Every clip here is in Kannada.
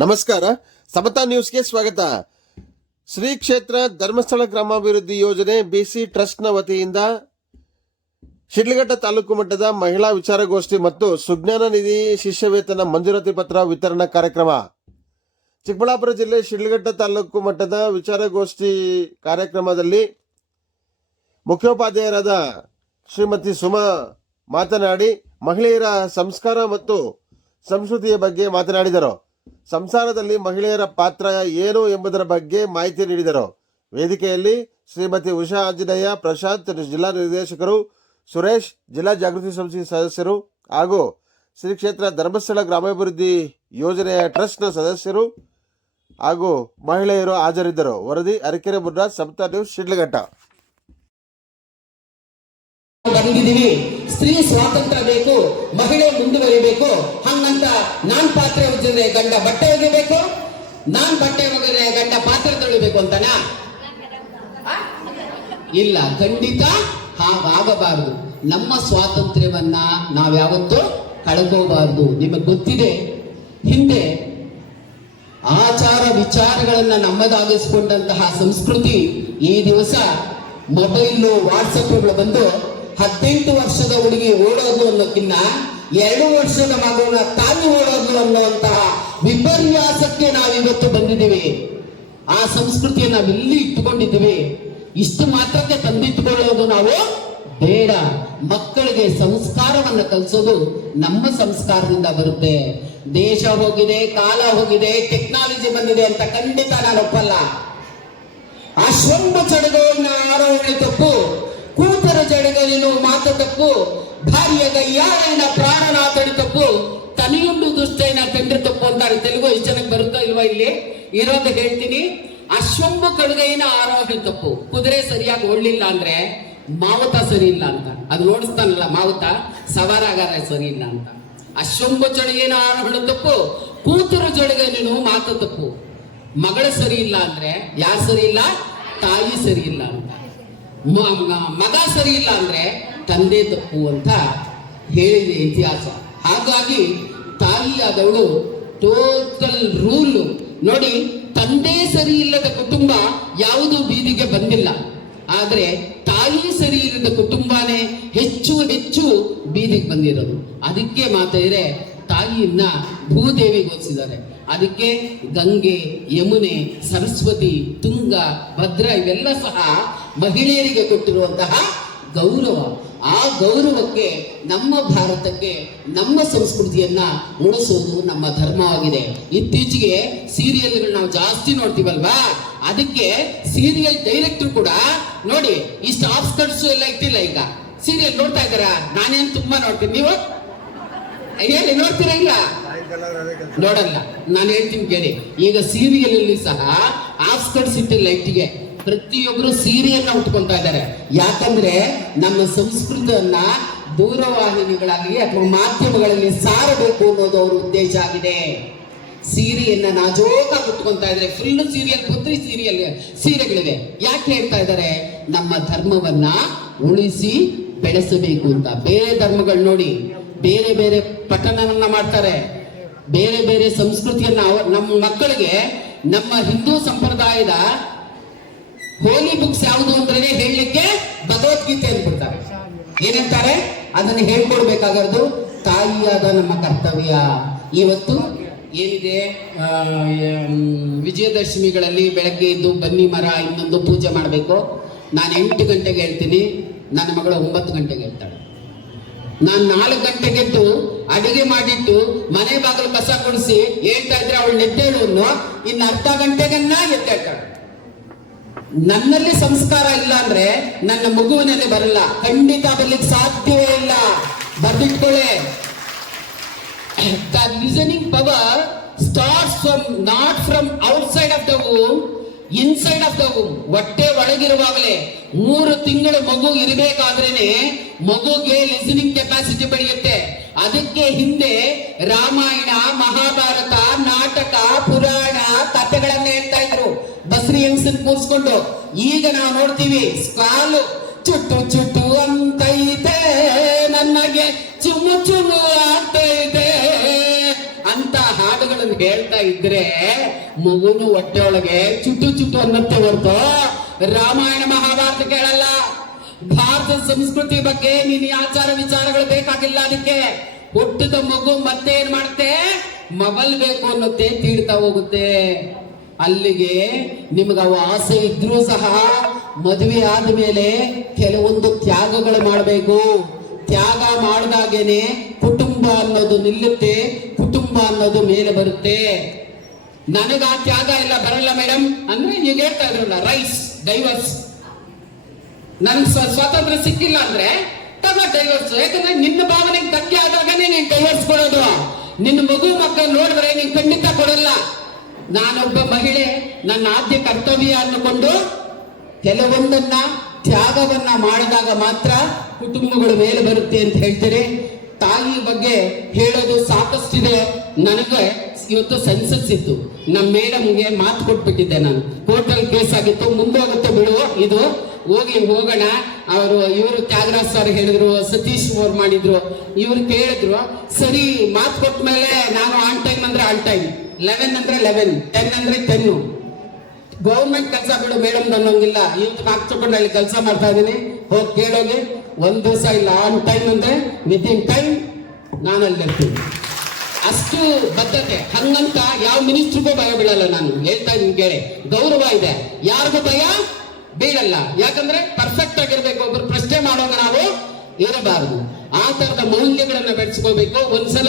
ನಮಸ್ಕಾರ. ಸಮತಾ ನ್ಯೂಸ್ಗೆ ಸ್ವಾಗತ. ಶ್ರೀ ಕ್ಷೇತ್ರ ಧರ್ಮಸ್ಥಳ ಗ್ರಾಮಾಭಿವೃದ್ಧಿ ಯೋಜನೆ ಬಿಸಿ ಟ್ರಸ್ಟ್ನ ವತಿಯಿಂದ ಶಿಡ್ಲಘಟ್ಟ ತಾಲೂಕು ಮಟ್ಟದ ಮಹಿಳಾ ವಿಚಾರಗೋಷ್ಠಿ ಮತ್ತು ಸುಜ್ಞಾನ ನಿಧಿ ಶಿಷ್ಯವೇತನ ಮಂಜೂರಾತಿ ಪತ್ರ ವಿತರಣಾ ಕಾರ್ಯಕ್ರಮ. ಚಿಕ್ಕಬಳ್ಳಾಪುರ ಜಿಲ್ಲೆ ಶಿಡ್ಲಘಟ್ಟ ತಾಲೂಕು ಮಟ್ಟದ ವಿಚಾರಗೋಷ್ಠಿ ಕಾರ್ಯಕ್ರಮದಲ್ಲಿ ಮುಖ್ಯೋಪಾಧ್ಯಾಯರಾದ ಶ್ರೀಮತಿ ಸುಮಾ ಮಾತನಾಡಿ, ಮಹಿಳೆಯರ ಸಂಸ್ಕಾರ ಮತ್ತು ಸಂಸ್ಕೃತಿಯ ಬಗ್ಗೆ ಮಾತನಾಡಿದರು. ಸಂಸಾರದಲ್ಲಿ ಮಹಿಳೆಯರ ಪಾತ್ರ ಏನು ಎಂಬುದರ ಬಗ್ಗೆ ಮಾಹಿತಿ ನೀಡಿದರು. ವೇದಿಕೆಯಲ್ಲಿ ಶ್ರೀಮತಿ ಉಷಾ ಆಂಜನೇಯ, ಪ್ರಶಾಂತ್ ಜಿಲ್ಲಾ ನಿರ್ದೇಶಕರು, ಸುರೇಶ್, ಜಿಲ್ಲಾ ಜಾಗೃತಿ ಸಂಸ್ಥೆ ಸದಸ್ಯರು ಹಾಗೂ ಶ್ರೀ ಕ್ಷೇತ್ರ ಧರ್ಮಸ್ಥಳ ಗ್ರಾಮಾಭಿವೃದ್ಧಿ ಯೋಜನೆಯ ಟ್ರಸ್ಟ್ನ ಸದಸ್ಯರು ಹಾಗೂ ಮಹಿಳೆಯರು ಹಾಜರಿದ್ದರು. ವರದಿ ಅರಕೆರೆ ಮುನ್ರಾಜ್ ಸಮತಾ ನ್ಯೂಸ್ ಶಿಡ್ಲಘಟ್ಟ ಬಂದಿದೀವಿ ಸ್ತ್ರೀ ಸ್ವಾತಂತ್ರ್ಯ ಬೇಕು, ಮಹಿಳೆ ಮುಂದುವರಿಬೇಕು. ಹಂಗಂತ ನಾನ್ ಪಾತ್ರೆ ಉಜ್ಜನೆ ಗಂಡ ಬಟ್ಟೆ ಒಗಿಬೇಕು, ನಾನ್ ಬಟ್ಟೆ ಒಗೆದ್ರೆ ಗಂಡ ಪಾತ್ರೆ ತೊಳಿಬೇಕು ಅಂತನಾ? ಇಲ್ಲ, ಖಂಡಿತ ಹಾಗಾಗಬಾರದು. ನಮ್ಮ ಸ್ವಾತಂತ್ರ್ಯವನ್ನ ನಾವ್ಯಾವತ್ತೂ ಕಳ್ಕೋಬಾರದು. ನಿಮಗೆ ಗೊತ್ತಿದೆ? ಹಿಂದೆ ಆಚಾರ ವಿಚಾರಗಳನ್ನ ನಮ್ಮದಾಗಿಸಿಕೊಂಡಂತಹ ಸಂಸ್ಕೃತಿ ಈ ದಿವಸ ಮೊಬೈಲು, ವಾಟ್ಸಪ್ಗಳು ಬಂದು ಹದಿನೆಂಟು ವರ್ಷದ ಹುಡುಗಿ ಓಡೋದು ಅನ್ನೋಕ್ಕಿಂತ ಎರಡು ವರ್ಷದ ಮಗುವನ್ನ ತಾಯಿ ಓಡೋದು ಅನ್ನುವಂತಹ ವಿಪರ್ಯಾಸಕ್ಕೆ ನಾವಿವತ್ತು ಬಂದಿದ್ದೀವಿ. ಆ ಸಂಸ್ಕೃತಿಯ ಇಲ್ಲಿ ಇಟ್ಟುಕೊಂಡಿದ್ದೀವಿ. ಇಷ್ಟು ಮಾತ್ರಕ್ಕೆ ತಂದಿಟ್ಟುಕೊಳ್ಳೋದು ನಾವು ಬೇಡ. ಮಕ್ಕಳಿಗೆ ಸಂಸ್ಕಾರವನ್ನು ಕಲಿಸೋದು ನಮ್ಮ ಸಂಸ್ಕಾರದಿಂದ ಬರುತ್ತೆ. ದೇಶ ಹೋಗಿದೆ, ಕಾಲ ಹೋಗಿದೆ, ಟೆಕ್ನಾಲಜಿ ಬಂದಿದೆ ಅಂತ ಖಂಡಿತ ನಾನು ಒಪ್ಪಲ್ಲ ಅಶ್ವಂಬ ಚಡಗವನ್ನ ಆರೋಹಣೆ ತಪ್ಪು. ಕೂತರ ಜಡಗಲಿ ನೋವು ತಪ್ಪು ಭಾರ್ಯ ಗಯ್ಯಾರನ ಪ್ರಾಣನಾಥಡಿ ತಪ್ಪು ತನಿಯುಂಡು ದುಷ್ಟೈನ ತಂಡ್ರಿ ತಪ್ಪು ಅಂತಾರೆ ತೆಲುಗು ಎಷ್ಟು ಜನಕ್ಕೆ ಬರುತ್ತೋ ಇಲ್ವಾ ಇಲ್ಲಿ? ಇರೋದು ಹೇಳ್ತೀನಿ. ಅಶ್ವಂಬು ಕಡುಗೈನ ಆರೋಹಣ ತಪ್ಪು. ಕುದುರೆ ಸರಿಯಾಗಿ ಓಡ್ಲಿಲ್ಲ ಅಂದ್ರೆ ಮಾವುತ ಸರಿ ಇಲ್ಲ ಅಂತ. ಅದು ಓಡಿಸ್ತಾನಲ್ಲ ಮಾವುತ? ಸವಾರಾಗಾರ ಸರಿ ಇಲ್ಲ ಅಂತ. ಅಶ್ವಂಬು ಚಳಿಗೇನ ಆರೋಹಣ ತಪ್ಪು. ಕೂತರ ನೀನು ಮಾತು ತಪ್ಪು. ಮಗಳ ಸರಿ ಇಲ್ಲ ಅಂದ್ರೆ ಯಾರು ಸರಿ ಇಲ್ಲ? ತಾಯಿ ಸರಿ ಇಲ್ಲ ಅಂತ. ಮಗ ಸರಿ ಇಲ್ಲ ಅಂದ್ರೆ ತಂದೆ ತಪ್ಪು ಅಂತ ಹೇಳಿದ ಇತಿಹಾಸ. ಹಾಗಾಗಿ ತಾಯಿಯಾದವಳು ಟೋಟಲ್ ರೂಲ್ ನೋಡಿ, ತಂದೆ ಸರಿ ಇಲ್ಲದ ಕುಟುಂಬ ಯಾವುದು ಬೀದಿಗೆ ಬಂದಿಲ್ಲ. ಆದ್ರೆ ತಾಯಿ ಸರಿ ಇಲ್ಲದ ಕುಟುಂಬನೇ ಹೆಚ್ಚು ಹೆಚ್ಚು ಬೀದಿಗೆ ಬಂದಿರೋದು. ಅದಕ್ಕೆ ಮಾತಾಡಿದ್ರೆ ತಾಯಿಯನ್ನ ಭೂದೇವಿಗೆ ಹೋಲಿಸಿದ್ದಾರೆ ಅದಕ್ಕೆ ಗಂಗೆ, ಯಮುನೆ, ಸರಸ್ವತಿ, ತುಂಗ, ಭದ್ರ, ಇವೆಲ್ಲ ಸಹ ಮಹಿಳೆಯರಿಗೆ ಕೊಟ್ಟಿರುವಂತಹ ಗೌರವ. ಆ ಗೌರವಕ್ಕೆ ನಮ್ಮ ಭಾರತಕ್ಕೆ, ನಮ್ಮ ಸಂಸ್ಕೃತಿಯನ್ನ ಉಳಿಸೋದು ನಮ್ಮ ಧರ್ಮವಾಗಿದೆ ಇತ್ತೀಚೆಗೆ ಸೀರಿಯಲ್ಗಳು ನಾವು ಜಾಸ್ತಿ ನೋಡ್ತೀವಲ್ವಾ? ಅದಕ್ಕೆ ಸೀರಿಯಲ್ ಡೈರೆಕ್ಟರ್ ಕೂಡ, ನೋಡಿ ಇಷ್ಟು ಕಟ್ಸು ಎಲ್ಲ ಇಟ್ಟಿಲ್ಲ ಈಗ. ಸೀರಿಯಲ್ ನೋಡ್ತಾ ಇದ್ದಾರ? ನಾನೇನು ತುಂಬಾ ನೋಡ್ತೀನಿ ನೀವು? ಹೇಳಿ ನೋಡ್ತೀರಾ ಇಲ್ಲ? ನೋಡಲ್ಲ. ನಾನು ಹೇಳ್ತೀನಿ ಕೇಳಿ. ಈಗ ಸೀರಿಯಲ್ ಅಲ್ಲಿ ಸಹ ಆಸ್ಕರ್ ಇಟ್ಟಿಲ್ಲ ಲೈಟ್ಗೆ ಪ್ರತಿಯೊಬ್ಬರು ಸೀರೆಯನ್ನ ಉಟ್ಕೊಂತಾ ಇದ್ದಾರೆ. ಯಾಕಂದ್ರೆ ನಮ್ಮ ಸಂಸ್ಕೃತಿಯನ್ನ ದೂರವಾಹಿನಿಗಳಾಗಿ ಅಥವಾ ಮಾಧ್ಯಮಗಳಲ್ಲಿ ಸಾರಬೇಕು ಅನ್ನೋದು ಅವರ ಉದ್ದೇಶ ಆಗಿದೆ. ಸೀರೆಯನ್ನ ನಾಜೋಕಾಗಿ ಉಟ್ಕೊಂತ ಇದ್ದಾರೆ. ಫುಲ್ ಸೀರಿಯಲ್ ಪುತ್ರಿ ಸೀರಿಯಲ್ ಸೀರೆಗಳಿವೆ. ಯಾಕೆ ಹೇಳ್ತಾ ಇದ್ದಾರೆ? ನಮ್ಮ ಧರ್ಮವನ್ನ ಉಳಿಸಿ ಬೆಳೆಸಬೇಕು ಅಂತ. ಬೇರೆ ಧರ್ಮಗಳು ನೋಡಿ, ಬೇರೆ ಬೇರೆ ಪಠಣವನ್ನ ಮಾಡ್ತಾರೆ. ಬೇರೆ ಬೇರೆ ಸಂಸ್ಕೃತಿಯನ್ನ ನಮ್ಮ ಮಕ್ಕಳಿಗೆ ನಮ್ಮ ಹಿಂದೂ ಸಂಪ್ರದಾಯದ ಹೋಲಿ ಬುಕ್ಸ್ ಯಾವುದು ಅಂದ್ರೆ ಹೇಳಲಿಕ್ಕೆ ಭಗವದ್ಗೀತೆ ಅಂದ್ಬಿಡ್ತಾರೆ. ಏನಂತಾರೆ? ಅದನ್ನು ಹೇಳ್ಕೊಡ್ಬೇಕಾಗದು ತಾಯಿಯಾದ ನಮ್ಮ ಕರ್ತವ್ಯ. ಇವತ್ತು ಏನಿದೆ? ವಿಜಯದಶಮಿಗಳಲ್ಲಿ ಬೆಳಗ್ಗೆ ಇದ್ದು ಬನ್ನಿ ಮರ, ಇನ್ನೊಂದು ಪೂಜೆ ಮಾಡಬೇಕು. ನಾನು ಎಂಟು ಗಂಟೆಗೆ ಹೇಳ್ತೀನಿ. ನನ್ನ ಮಗಳು ಒಂಬತ್ತು ಗಂಟೆಗೆ ಹೇಳ್ತಾಳೆ. ನಾನು ನಾಲ್ಕು ಗಂಟೆಗೆದ್ದು ಅಡುಗೆ ಮಾಡಿಟ್ಟು ಮನೆ ಬಾಗಿಲು ಕಸ ಕೊಡಿಸಿ ಹೇಳ್ತಾ ಇದ್ರೆ ಅವಳು ನೆದ್ದೇಳು ಇನ್ನು ಅರ್ಧ ಗಂಟೆಗನ್ನ ಎದ್ದೇಳ್ತಾಳೆ. ನನ್ನಲ್ಲಿ ಸಂಸ್ಕಾರ ಇಲ್ಲ ಅಂದ್ರೆ ನನ್ನ ಮಗುವಿನಲ್ಲಿ ಬರಲ್ಲ. ಖಂಡಿತ ಬರ್ಲಿಕ್ಕೆ ಸಾಧ್ಯವೇ ಇಲ್ಲ. ಬರ್ದಿಟ್ಕೊಳ್ಳೆ. Listening power star from not from outside of the womb inside of the womb. ಹೊಟ್ಟೆ ಒಳಗಿರುವಾಗಲೇ ಮೂರು ತಿಂಗಳು ಮಗು ಇರಬೇಕಾದ್ರೇನೆ ಮಗುಗೆ ಲಿಸನಿಂಗ್ ಕೆಪಾಸಿಟಿ ಬೆಳೆಯುತ್ತೆ. ಅದಕ್ಕೆ ಹಿಂದೆ ರಾಮಾಯಣ, ಮಹಾಭಾರತ, ನಾಟಕ, ಪುರಾಣ ಕಥೆಗಳನ್ನ ಹೇಳ್ತಾ ಇದ್ರು. ಬಸ್ರಿ ಹೆಂಗಸನ್ ಕೂರಿಸ್ಕೊಂಡು, ಈಗ ನಾವು ನೋಡ್ತೀವಿ ಕಾಲು ಚುಟ್ಟು ಚುಟ್ಟು ಅಂತೈತೆ ನನಗೆ ಚುಮು ಚುಮು ಇದೆ ಅಂತ ಹಾಡುಗಳನ್ನು ಹೇಳ್ತಾ ಇದ್ರೆ ಮಗುನು ಹೊಟ್ಟೆ ಒಳಗೆ ಚುಟ್ಟು ಚುಟ್ಟು ಅನ್ನತ್ತೆ ಹೊರತು. ರಾಮಾಯಣ ಮಹಾಭಾರತ ಕೇಳಲ್ಲ. ಭಾರತ ಸಂಸ್ಕೃತಿ ಬಗ್ಗೆ ನಿನ್ನ ಆಚಾರ ವಿಚಾರಗಳು ಬೇಕಾಗಿಲ್ಲ ಅದಕ್ಕೆ. ಹುಟ್ಟಿದ ಮಗು ಮತ್ತೆ ಏನ್ ಮಾಡುತ್ತೆ? ಮೊಬೈಲ್ ಬೇಕು ಅನ್ನುತ್ತೆ ತೀರ್ತಾ ಹೋಗುತ್ತೆ. ಅಲ್ಲಿಗೆ ನಿಮ್ಗೆ ಅವು ಆಸೆ ಇದ್ರೂ ಸಹ ಮದುವೆ ಆದ್ಮೇಲೆ ಕೆಲವೊಂದು ತ್ಯಾಗಗಳು ಮಾಡಬೇಕು. ತ್ಯಾಗ ಮಾಡಿದಾಗೇನೆ ಕುಟುಂಬ ಅನ್ನೋದು ನಿಲ್ಲುತ್ತೆ, ಕುಟುಂಬ ಅನ್ನೋದು ಮೇಲೆ ಬರುತ್ತೆ. ನನಗ ಆ ತ್ಯಾಗ ಎಲ್ಲ ಬರಲ್ಲ ಮೇಡಮ್ ಅಂದ್ರೆ ಈಗ ಹೇಳ್ತಾ ಇದ್ರಲ್ಲ ರೈಸ್ ಡೈವರ್ಸ್ ನನ್ ಸ್ವ- ಸ್ವಾತಂತ್ರ್ಯ ಸಿಕ್ಕಿಲ್ಲ ಅಂದ್ರೆ ತಗೋ ಡೈವರ್ಸ್ ಯಾಕಂದ್ರೆ ನಿನ್ನ ಭಾವನೆಗೆ ಧಕ್ಕೆ ಆದಾಗನೇ ನೀನ್ ಡೈವರ್ಸ್ ಕೊಡೋದು. ನಿನ್ನ ಮಗು ಮಕ್ಕಳು ನೋಡಿದ್ರೆ ನೀನ್ ಖಂಡಿತ ಕೊಡಲ್ಲ. ನಾನೊಬ್ಬ ಮಹಿಳೆ ನನ್ನ ಆದ್ಯ ಕರ್ತವ್ಯ ಅನ್ನುಕೊಂಡು ಕೆಲವೊಂದನ್ನ ತ್ಯಾಗವನ್ನ ಮಾಡಿದಾಗ ಮಾತ್ರ ಕುಟುಂಬಗಳು ಮೇಲೆ ಬರುತ್ತೆ ಅಂತ ಹೇಳ್ತಾರೆ. ತಾಯಿ ಬಗ್ಗೆ ಹೇಳೋದು ಸಾಕಷ್ಟಿದೆ. ನನಗೆ ಇವತ್ತು ಸೆನ್ಸಸ್ ಇತ್ತು. ನಮ್ಮ ಮೇಡಮ್ಗೆ ಮಾತು ಕೊಟ್ಬಿಟ್ಟಿದ್ದೆ ನಾನು. ಹೋಟೆಲ್ ಕೇಸ್ ಆಗಿತ್ತು. ಮುಂದೋಗುತ್ತೆ ಬಿಡು. ಇದು ಹೋಗಿ ಹೋಗೋಣ. ಅವರು, ಇವರು ತ್ಯಾಗರಾಜ್ ಸರ್ ಹೇಳಿದ್ರು, ಸತೀಶ್ ಅವ್ರು ಮಾಡಿದ್ರು. ಇವ್ರು ಕೇಳಿದ್ರು, ಸರಿ, ಮಾತು ಕೊಟ್ಟ ಮೇಲೆ ನಾನು ಆನ್ ಟೈಮ್ ಅಂದ್ರೆ ಆನ್ ಟೈಮ್ ಲೆವೆನ್ ಅಂದ್ರೆ ಲೆವೆನ್ ಟೆನ್ ಅಂದ್ರೆ ಟೆನ್ ಗೌರ್ಮೆಂಟ್ ಕೆಲಸ ಬಿಡು, ಮೇಡಮ್ ಅನ್ನೋಂಗಿಲ್ಲ ಇವತ್ತು ಹಾಕ್ಸ್ಕೊಂಡು ಅಲ್ಲಿ ಕೆಲಸ ಮಾಡ್ತಾ ಇದೀನಿ ಹೋಗಿ ಕೇಳೋಗಿ, ಒಂದ್ ದಿವಸ ಇಲ್ಲ ಆನ್ ಟೈಮ್ ಅಂದ್ರೆ ವಿತ್ ಇನ್ ಟೈಮ್ ನಾನು ಅಲ್ಲಿ ಇರ್ತೀನಿ. ಅಷ್ಟು ಬದ್ಧತೆ. ಹಂಗಂತ ಯಾವ ಮಿನಿಸ್ಟ್ರಿಗೂ ಭಯ ಬೀಳಲ್ಲ ನಾನು. ಹೇಳ್ತಾ ಇದ್ದೀನಿ, ಕೇಳಿ. ಗೌರವ ಇದೆ. ಯಾರಿಗೂ ಭಯ ಬೀಳಲ್ಲ. ಯಾಕಂದ್ರೆ ಪರ್ಫೆಕ್ಟ್ ಆಗಿರ್ಬೇಕು. ಒಬ್ರು ಪ್ರಶ್ನೆ ಮಾಡೋಂಗ ನಾವು ಇರಬಾರದು. ಆ ತರದ ಮೌಲ್ಯಗಳನ್ನ ಬೆಳೆಸ್ಕೋಬೇಕು. ಒಂದ್ಸಲ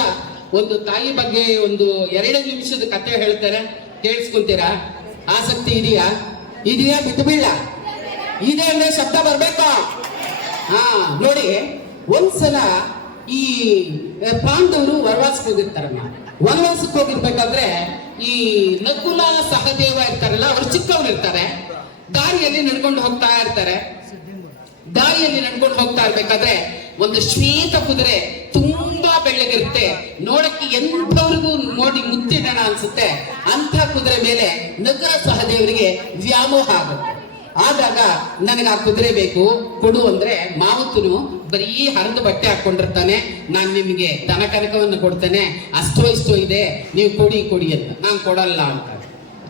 ಒಂದು ತಾಯಿ ಬಗ್ಗೆ ಒಂದು ಎರಡು ನಿಮಿಷದ ಕತೆ ಹೇಳ್ತಾರೆ, ಕೇಳಿಸ್ಕೊಂತೀರಾ? ಆಸಕ್ತಿ ಇದೆಯಾ? ಇದೆಯಾ ಬಿಟ್ಟು ಬೀಳ? ಇದೆ ಅಂದ್ರೆ ಶಬ್ದ ಬರ್ಬೇಕು? ಹಾ, ನೋಡಿ, ಒಂದ್ಸಲ ಈ ಪಾಂಡವರು ವನವಾಸಕ್ಕೆ ಹೋಗಿರ್ತಾರಮ್ಮ ವನವಾಸಕ್ಕೆ ಹೋಗಿರ್ಬೇಕಾದ್ರೆ ಈ ನಕುಲ ಸಹದೇವ ಇರ್ತಾರಲ್ಲ, ಅವ್ರು ಚಿಕ್ಕವ್ರು ಇರ್ತಾರೆ. ದಾರಿಯಲ್ಲಿ ನಡ್ಕೊಂಡು ಹೋಗ್ತಾ ಇರ್ತಾರೆ. ದಾರಿಯಲ್ಲಿ ನಡ್ಕೊಂಡು ಹೋಗ್ತಾ ಇರ್ಬೇಕಾದ್ರೆ ಒಂದು ಶ್ವೇತ ಕುದುರೆ ತುಂಬಾ ಬೆಳ್ಳಗಿರುತ್ತೆ. ನೋಡಕ್ಕೆ ಎಂಥವ್ರಿಗೂ ನೋಡಿ ಮುತ್ತಿಡೋಣ ಅನ್ಸುತ್ತೆ. ಅಂತ ಕುದುರೆ ಮೇಲೆ ನಗರ ಸಹದೇವರಿಗೆ ವ್ಯಾಮೋಹ ಆಗುತ್ತೆ. ಆದಾಗ ನನಗೆ ಆ ಕುದುರೆ ಬೇಕು. ಕೊಡು ಅಂದ್ರೆ ಮಾವುತನು ಬರೀ ಹರಿದು ಬಟ್ಟೆ ಹಾಕೊಂಡಿರ್ತಾನೆ ನಾನು ನಿಮಗೆ ದನ ಕನಕವನ್ನು ಕೊಡ್ತೇನೆ. ಅಷ್ಟೋ ಇಷ್ಟೋ ಇದೆ. ನೀವು ಕೊಡಿ ಕೊಡಿ ಅಂತ. ನಾನು ಕೊಡಲ್ಲ ಅಂತ.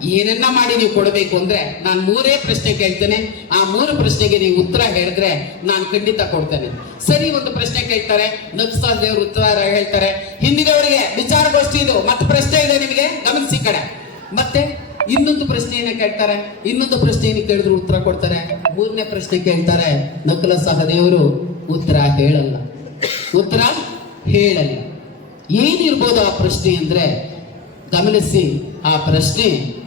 ಏನನ್ನ ಮಾಡಿ ನೀವು ಕೊಡಬೇಕು ಅಂದ್ರೆ ನಾನು ಮೂರೇ ಪ್ರಶ್ನೆ ಕೇಳ್ತೇನೆ. ಆ ಮೂರು ಪ್ರಶ್ನೆಗೆ ನೀವು ಉತ್ತರ ಹೇಳಿದ್ರೆ ನಾನು ಖಂಡಿತ ಕೊಡ್ತೇನೆ. ಸರಿ, ಒಂದು ಪ್ರಶ್ನೆ ಕೇಳ್ತಾರೆ. ನಕ್ಸಾಲ್ ದೇವರು ಉತ್ತರ ಹೇಳ್ತಾರೆ. ಹಿಂದಿನವರಿಗೆ ವಿಚಾರಗೋಷ್ಠಿ ಇದು. ಮತ್ತೆ ಪ್ರಶ್ನೆ ಇದೆ ನಿಮಗೆ? ಗಮನಿಸಿ ಕಡೆ. ಮತ್ತೆ ಇನ್ನೊಂದು ಪ್ರಶ್ನೆಯನ್ನ ಕೇಳ್ತಾರೆ? ಇನ್ನೊಂದು ಪ್ರಶ್ನೆಯನ್ನು ಕೇಳಿದ್ರು ಉತ್ತರ ಕೊಡ್ತಾರೆ. ಮೂರನೇ ಪ್ರಶ್ನೆ ಕೇಳ್ತಾರೆ. ನಕುಲ ಸಹದೇವರು ಉತ್ತರ ಹೇಳಲ್ಲ. ಉತ್ತರ ಹೇಳಲ್ಲ. ಏನಿರ್ಬೋದು ಆ ಪ್ರಶ್ನೆ ಅಂದ್ರೆ ಗಮನಿಸಿ ಆ ಪ್ರಶ್ನೆ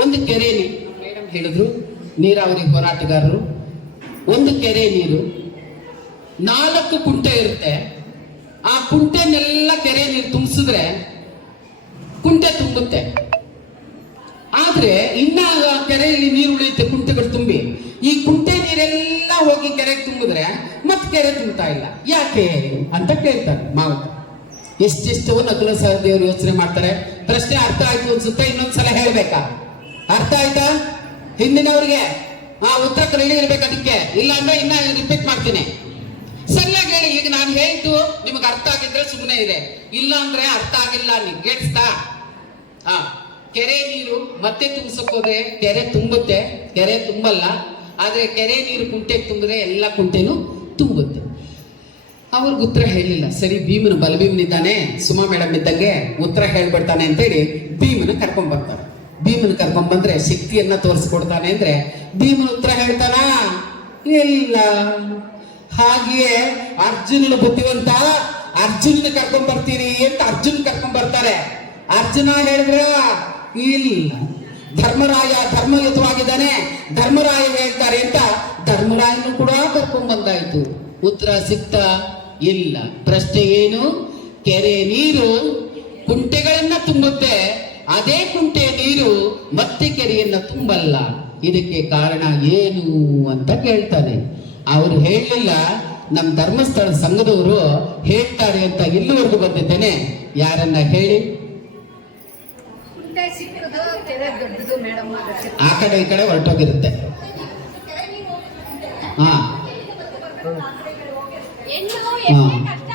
ಒಂದು ಕೆರೆ ನೀರು ಮೇಡಮ್ ಹೇಳಿದ್ರು, ನೀರಾವರಿ ಹೋರಾಟಗಾರರು, ಒಂದು ಕೆರೆ ನೀರು, ನಾಲ್ಕು ಕುಂಟೆ ಇರುತ್ತೆ. ಆ ಕುಂಟೆನೆಲ್ಲ ಕೆರೆ ನೀರು ತುಂಬಿಸಿದ್ರೆ ಕುಂಟೆ ತುಂಬುತ್ತೆ. ಆದ್ರೆ ಇನ್ನ ಕೆರೆಯಲ್ಲಿ ನೀರು ಉಳಿಯುತ್ತೆ, ಕುಂಟೆಗಳು ತುಂಬಿ. ಈ ಕುಂಟೆ ನೀರೆಲ್ಲ ಹೋಗಿ ಕೆರೆಗೆ ತುಂಬಿದ್ರೆ ಮತ್ತೆ ಕೆರೆ ತುಂಬುತ್ತಾ ಇಲ್ಲ. ಯಾಕೆ ಅಂತ ಕೇಳ್ತಾರೆ ಮಾವತ ಎಷ್ಟೆಷ್ಟು ಸಹ ದೇವರು ಯೋಚನೆ ಮಾಡ್ತಾರೆ. ಪ್ರಶ್ನೆ ಅರ್ಥ ಆಯ್ತು ಅನ್ಸುತ್ತೆ ಇನ್ನೊಂದ್ಸಲ ಹೇಳ್ಬೇಕಾ? ಅರ್ಥ ಆಯ್ತಾ? ಹಿಂದಿನವ್ರಿಗೆ ಆ ಉತ್ತರ ಇರ್ಬೇಕು ಅದಕ್ಕೆ. ಇಲ್ಲ ಅಂದ್ರೆ ಇನ್ನ ರಿಪೀಟ್ ಮಾಡ್ತೀನಿ. ಸರಿಯಾಗಿ ಹೇಳಿ, ಈಗ ನಾನು ಹೇಳಿದ್ದು ನಿಮಗೆ ಅರ್ಥ ಆಗಿದ್ರೆ ಸುಮ್ಮನೆ ಇದೆ ಇಲ್ಲ ಅಂದ್ರೆ ಅರ್ಥ ಆಗಿಲ್ಲ ನೀವು ಕೇಳಿಸ್ತಾ ಹಾ ಕೆರೆ ನೀರು ಮತ್ತೆ ತುಂಬಿಸಕ್ಕೋದ್ರೆ ಕೆರೆ ತುಂಬುತ್ತೆ, ಕೆರೆ ತುಂಬಲ್ಲ. ಆದ್ರೆ ಕೆರೆ ನೀರು ಕುಂಟೆ ತುಂಬಿದ್ರೆ ಎಲ್ಲ ಕುಂಟೆನೂ ತುಂಬುತ್ತೆ. ಅವ್ರಿಗೆ ಉತ್ತರ ಹೇಳಿಲ್ಲ. ಸರಿ, ಭೀಮನು ಬಲಭೀಮನಿದ್ದಾನೆ, ಸುಮಾ ಮೇಡಮ್ ಇದ್ದಂಗೆ ಉತ್ತರ ಹೇಳ್ಬಿಡ್ತಾನೆ ಅಂತೇಳಿ ಭೀಮನ ಕರ್ಕೊಂಡ್ ಬರ್ತಾರೆ. ಭೀಮನ ಕರ್ಕೊಂಡ್ ಬಂದ್ರೆ ಶಕ್ತಿಯನ್ನ ತೋರಿಸ್ಕೊಡ್ತಾನೆ ಅಂದ್ರೆ, ಭೀಮನ್ ಉತ್ತರ ಹೇಳ್ತಾನ, ಇಲ್ಲ. ಹಾಗೆಯೇ ಅರ್ಜುನನ ಬುದ್ಧಿವಂತ ಅರ್ಜುನ್ ಕರ್ಕೊಂಡ್ ಬರ್ತೀರಿ ಅಂತ ಅರ್ಜುನ್ ಕರ್ಕೊಂಡ್ ಬರ್ತಾರೆ. ಅರ್ಜುನ ಹೇಳಿದ್ರ, ಇಲ್ಲ. ಧರ್ಮರಾಯ ಧರ್ಮಯುತವಾಗಿದ್ದಾನೆ, ಧರ್ಮರಾಯ ಹೇಳ್ತಾರೆ ಅಂತ ಧರ್ಮರಾಯನು ಕೂಡ ಕರ್ಕೊಂಡ್ ಬಂದಾಯ್ತು. ಉತ್ತರ ಸಿಕ್ತ, ಇಲ್ಲ. ಪ್ರಶ್ನೆ ಏನು? ಕೆರೆ ನೀರು ಕುಂಟೆಗಳನ್ನ ತುಂಬುತ್ತೆ. ಅದೇ ಕುಂಟೆ ನೀರು ಮತ್ತೆ ಕೆರೆಯನ್ನ ತುಂಬಲ್ಲ. ಇದಕ್ಕೆ ಕಾರಣ ಏನು ಅಂತ ಕೇಳ್ತಾನೆ. ಅವರು ಹೇಳಲಿಲ್ಲ ನಮ್ಮ ಧರ್ಮಸ್ಥಳ ಸಂಘದವರು ಹೇಳ್ತಾರೆ ಅಂತ ಇಲ್ಲಿವರೆಗೂ ಬಂದಿದ್ದೇನೆ. ಯಾರನ್ನ ಹೇಳಿ? ಕುಂಟೆ ಸಿಕ್ಕದು ಕೆರೆ ದೊಡ್ಡದು ಮೇಡಮ್ ಆ ಕಡೆ ಈ ಕಡೆ ಹೊರಟೋಗಿರುತ್ತೆ. ಹಾ. ಹಾ.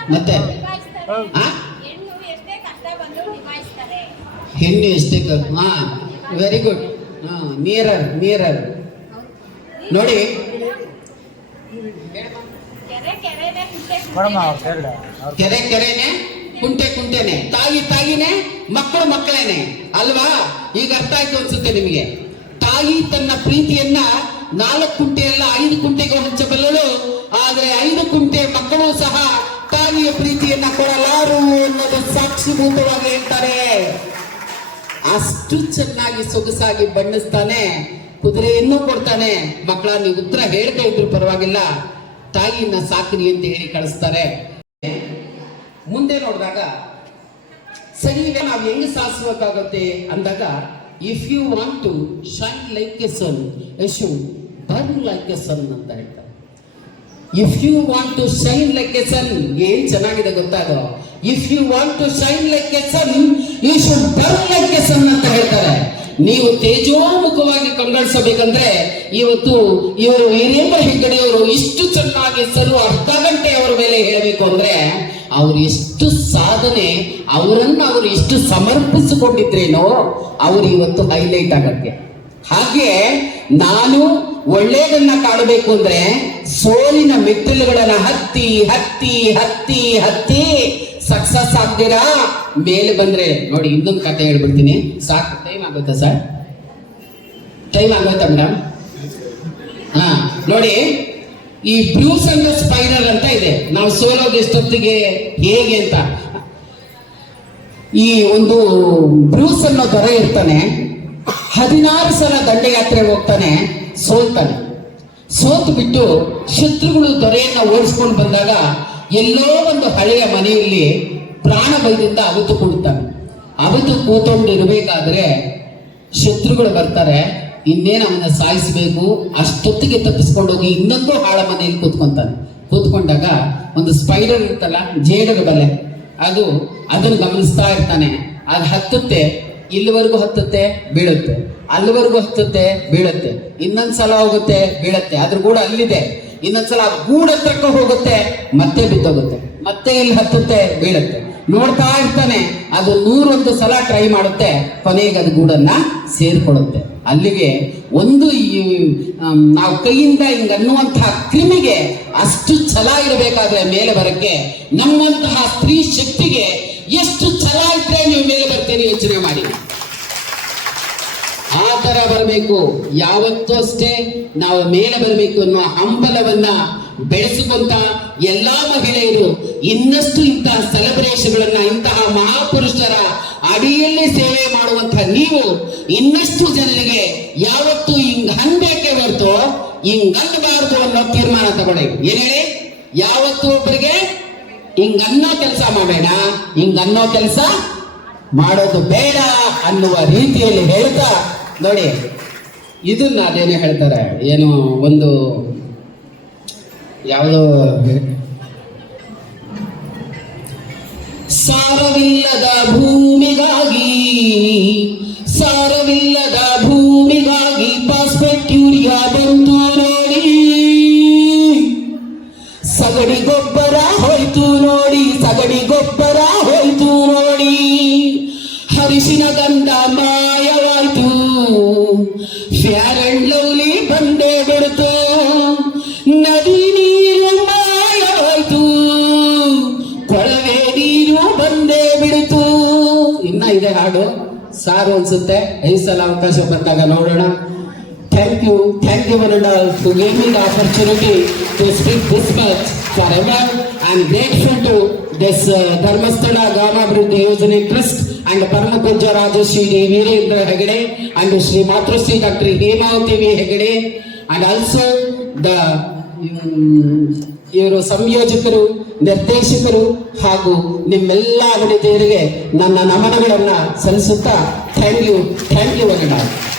ಮತ್ತೆ? ಬಂದ್ರು ಹೆಣ್ಣು ಎಷ್ಟೇ ಹಾ ವೆರಿ ಗುಡ್ ಹಾ ಮೀರರ್ ಮೀರರ್ ನೋಡಿ. ಕೆರೆ ಕೆರೆನೆ ಕುಂಟೆ ಕುಂಟೆನೆ. ತಾಯಿ ತಾಯಿನೇ ಮಕ್ಕಳು ಮಕ್ಕಳೇನೆ. ಅಲ್ವಾ? ಈಗ ಅರ್ಥ ಆಯ್ತು ಅನ್ಸುತ್ತೆ ನಿಮಗೆ. ತಾಯಿ ತನ್ನ ಪ್ರೀತಿಯನ್ನ ನಾಲ್ಕು ಕುಂಟೆ ಎಲ್ಲ ಐದು ಕುಂಟೆಗೆ ಹಂಚಬಲ್ಲಳು ಆದ್ರೆ ಐದು ಕುಂಟೆ ಮಕ್ಕಳು ಸಹ ತಾಯಿಯ ಪ್ರೀತಿಯನ್ನ ಕೊಡಲಾರು ಅನ್ನೋದು ಸಾಕ್ಷಿಭೂತವಾಗಿ ಹೇಳ್ತಾರೆ. ಅಷ್ಟು ಚೆನ್ನಾಗಿ ಸೊಗಸಾಗಿ ಬಣ್ಣಿಸ್ತಾನೆ ಕುದುರೆಯನ್ನು ಕೊಡ್ತಾನೆ. ಮಕ್ಕಳ, ನೀವು ಉತ್ತರ ಹೇಳ್ತಾ ಇದ್ರು ಪರವಾಗಿಲ್ಲ. ತಾಯಿಯನ್ನ ಸಾಕಿರಿ ಅಂತ ಹೇಳಿ ಕಳಿಸ್ತಾರೆ. ಮುಂದೆ ನೋಡಿದಾಗ, ಸರಿ, ಈಗ ನಾವು ಹೆಂಗೆ ಸಾಧಿಸ್ಬೇಕಾಗತ್ತೆ ಅಂದಾಗ if you want to shine like a sun you should burn like a sun ಅಂತ ಹೇಳ್ತಾರೆ. If you want to shine like a sun ಏನ್ ಚೆನ್ನಾಗಿದೆ ಗೊತ್ತಾಗೋ if you want to shine like a sun you should burn like a sun ಅಂತ ಹೇಳ್ತಾರೆ. ನೀವು ತೇಜೋಮುಖವಾಗಿ ಕಂಗೊಳಿಸಬೇಕಂದ್ರೆ ಇವತ್ತು ಇವರು ವೀರೇಂದ್ರ ಹೆಗ್ಗಡೆಯವರು ಇಷ್ಟು ಚೆನ್ನಾಗಿ ಸರು ಅರ್ಧ ಗಂಟೆ ಅವರ ಮೇಲೆ ಹೇಳಬೇಕು ಅಂದ್ರೆ ಅವ್ರು ಎಷ್ಟು ಸಾಧನೆ, ಅವರನ್ನು ಅವರು ಎಷ್ಟು ಸಮರ್ಪಿಸಿಕೊಂಡಿದ್ರೇನೋ ಅವರು ಇವತ್ತು ಹೈಲೈಟ್ ಆಗತ್ತೆ ಹಾಗೆ ನಾನು ಒಳ್ಳೇದನ್ನ ಕಾಣಬೇಕು ಅಂದ್ರೆ ಸೋಲಿನ ಮೆಟ್ಟಿಲುಗಳನ್ನ ಹತ್ತಿ ಹತ್ತಿ ಹತ್ತಿ ಹತ್ತಿ ಸಕ್ಸಸ್ ಆಗ್ತೀರಾ? ಮೇಲೆ ಬಂದ್ರೆ, ನೋಡಿ, ಇನ್ನೊಂದು ಕತೆ ಹೇಳ್ಬಿಡ್ತೀನಿ. ಸಾಕು ಟೈಮ್ ಆಗುತ್ತಾ ಸರ್? ಟೈಮ್ ಆಗುತ್ತಾ ಮೇಡಮ್ ಹಾ, ನೋಡಿ, ಈ ಬ್ಲೂಸ್ ಅಂಡ್ ಸ್ಪೈರಲ್ ಅಂತ ಇದೆ. ನಾವು ಸೋಲೋ ಎಷ್ಟೊತ್ತಿಗೆ ಹೇಗೆ ಅಂತ. ಈ ಒಂದು ಬ್ರೂಸ್ ಅನ್ನೋ ದೊರೆ ಇರ್ತಾನೆ, ಹದಿನಾರು ಸಲ ದಂಡಯಾತ್ರೆ ಹೋಗ್ತಾನೆ, ಸೋಲ್ತಾನೆ. ಸೋತು ಬಿಟ್ಟು ಶತ್ರುಗಳು ದೊರೆಯನ್ನ ಓಡಿಸ್ಕೊಂಡು ಬಂದಾಗ ಎಲ್ಲೋ ಒಂದು ಹಳೆಯ ಮನೆಯಲ್ಲಿ ಪ್ರಾಣ ಬಲದಿಂದ ಅವಿತು ಕೂಡ್ತಾನೆ ಅವಿತು ಕೂತ್ಕೊಂಡಿರ್ಬೇಕಾದ್ರೆ ಶತ್ರುಗಳು ಬರ್ತಾರೆ, ಇನ್ನೇನು ಅವನ್ನ ಸಾಯಿಸಬೇಕು? ಅಷ್ಟೊತ್ತಿಗೆ ತಪ್ಪಿಸ್ಕೊಂಡೋಗಿ ಇನ್ನೊಂದು ಹಾಳ ಮನೆಯಲ್ಲಿ ಕೂತ್ಕೊಂತಾನೆ. ಕೂತ್ಕೊಂಡಾಗ ಒಂದು ಸ್ಪೈಡರ್ ಇರ್ತಲ್ಲ ಜೇಡರ ಬಲೆ, ಅದು ಅದನ್ನು ಗಮನಿಸ್ತಾ ಇರ್ತಾನೆ. ಅದು ಹತ್ತುತ್ತೆ, ಇಲ್ಲಿವರೆಗೂ ಹತ್ತುತ್ತೆ, ಬೀಳುತ್ತೆ. ಅಲ್ಲಿವರೆಗೂ ಹತ್ತುತ್ತೆ, ಬೀಳುತ್ತೆ. ಇನ್ನೊಂದ್ಸಲ ಹೋಗುತ್ತೆ, ಬೀಳುತ್ತೆ. ಅದ್ರ ಕೂಡ ಅಲ್ಲಿದೆ. ಇನ್ನೊಂದ್ಸಲ ಸಲ ಗೂಡ ಹತ್ರಕ್ಕೆ ಹೋಗುತ್ತೆ, ಮತ್ತೆ ಬಿದ್ದೋಗುತ್ತೆ. ಮತ್ತೆ ಇಲ್ಲಿ ಹತ್ತುತ್ತೆ ಬೀಳುತ್ತೆ. ನೋಡ್ತಾ ಇರ್ತಾನೆ, ಅದು ನೂರೊಂದು ಸಲ ಟ್ರೈ ಮಾಡುತ್ತೆ, ಕೊನೆಗೆ ಅದು ಗೂಡನ್ನ ಸೇರ್ಕೊಳ್ಳುತ್ತೆ. ಅಲ್ಲಿಗೆ ಒಂದು ನಾವು ಕೈಯಿಂದ ಹಿಂಗ ಅನ್ನುವಂತಹ ಕ್ರಿಮಿಗೆ ಅಷ್ಟು ಛಲ ಇರಬೇಕಾದ್ರೆ ಮೇಲೆ ಬರಕ್ಕೆ ನಮ್ಮಂತಹ ಸ್ತ್ರೀ ಶಕ್ತಿಗೆ ಎಷ್ಟು ಛಲ ಇದ್ರೆ ನೀವು ಮೇಲೆ ಬರ್ತೇನೆ ಯೋಚನೆ ಮಾಡಿ. ಆ ತರ ಬರಬೇಕು. ಯಾವತ್ತೂ ಅಷ್ಟೇ ನಾವು ಮೇಲೆ ಬರಬೇಕು ಅನ್ನೋ ಹಂಬಲವನ್ನ ಬೆಳೆಸಿಕೊಂತ ಎಲ್ಲಾ ಮಹಿಳೆಯರು ಇನ್ನಷ್ಟು ಇಂತಹ ಸೆಲೆಬ್ರೇಷನ್ಗಳನ್ನ ಇಂತಹ ಮಹಾಪುರುಷರ ಅಡಿಯಲ್ಲಿ ಸೇವೆ ಮಾಡುವಂತಹ ನೀವು ಇನ್ನಷ್ಟು ಜನರಿಗೆ ಯಾವತ್ತು ಹಿಂಗ್ ಅನ್ಬೇಕೇ ಹೊರತು ಹಿಂಗ್ ಅನ್ನೋ ತೀರ್ಮಾನ ತಗೊಳ್ಳಿ. ಏನ್ ಹೇಳಿ? ಯಾವತ್ತು ಒಬ್ಬರಿಗೆ ಹಿಂಗ್ ಅನ್ನೋ ಕೆಲಸ ಮಾಡೋಣ ಹಿಂಗ್ ಅನ್ನೋ ಕೆಲಸ ಮಾಡೋದು ಬೇಡ ಅನ್ನುವ ರೀತಿಯಲ್ಲಿ ಹೇಳ್ತಾ ನೋಡಿ, ಇದನ್ನ ಅದೇನು ಹೇಳ್ತಾರೆ, ಏನು ಒಂದು ಯಾವುದೋ ಸಾರವಿಲ್ಲದ ಭೂಮಿಗಾಗಿ ಸಾರವಿಲ್ಲದ ಇದೆ ಹಾಡು. ಸಾರು ಅನ್ಸುತ್ತೆ. ಐಸಲ ಅವಕಾಶ ಬಂದಾಗ ನೋಡೋಣ. Thank you thank you word all to give me the opportunity to speak this much for ever I am grateful to this Dharmasthala Gramabhivruddhi Yojane trust and ಪರಮ ಪೂಜ್ಯ Rajashri Veerendra Hegde and Shri Matrushri doctor Hemavathi V Hegde and also the ಇವರು ಸಂಯೋಜಕರು, ನಿರ್ದೇಶಕರು ಹಾಗೂ ನಿಮ್ಮೆಲ್ಲ ಗಣಿತೆಯರಿಗೆ ನನ್ನ ನಮನಗಳನ್ನು ಸಲ್ಲಿಸುತ್ತಾ thank you thank you very much